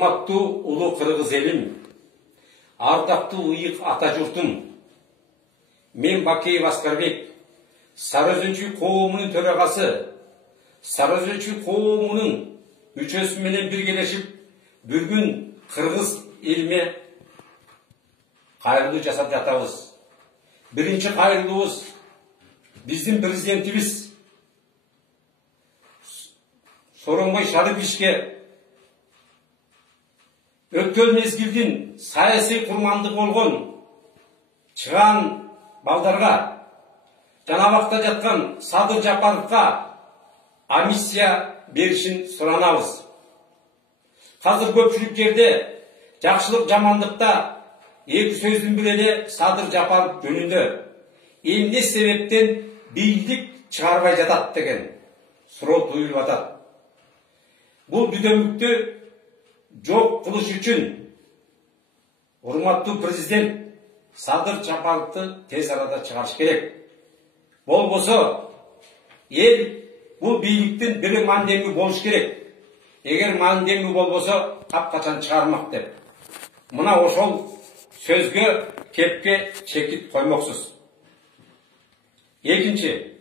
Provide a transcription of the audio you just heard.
Урматтуу улуу кыргыз элим, ардактуу ыйык ата журтум, мен Бакеев Аскарбек, Сары Өзөнчү коомунун төрагасы, Сары Өзөнчү коомунун мүчөсү менен биргелешип, бүгүн кыргыз элиме кайрылуу жасап жатабыз. Биринчи кайрылуубуз биздин президентибиз Сооронбай Шарыповичке өткөн мезгилдин саясий курмандыгы болгон чыгаан балдарга, Жанабакта жаткан Садыр Жапаровго амнистия беришин суранабыз. Казыр көпчүлүк жерде жакшылык жамандыкта эки сөздүн бири эле Садыр Жапаров жөнүндө эмне себептен бийлик чыгарбай жатат деген суроо туюлуп атат. Бул бүдөмүктү жок кылыш үчүн урматтуу президент Садыр Жапаровду тез арада чыгарыш керек. Болбосо эл бул бийликтин бир мандеми болуш керек. Эгер мандеми болбосо капкачан чыгармак деп. Мына ошол сөзгө кепке чекит коймоксуз. Экинчи,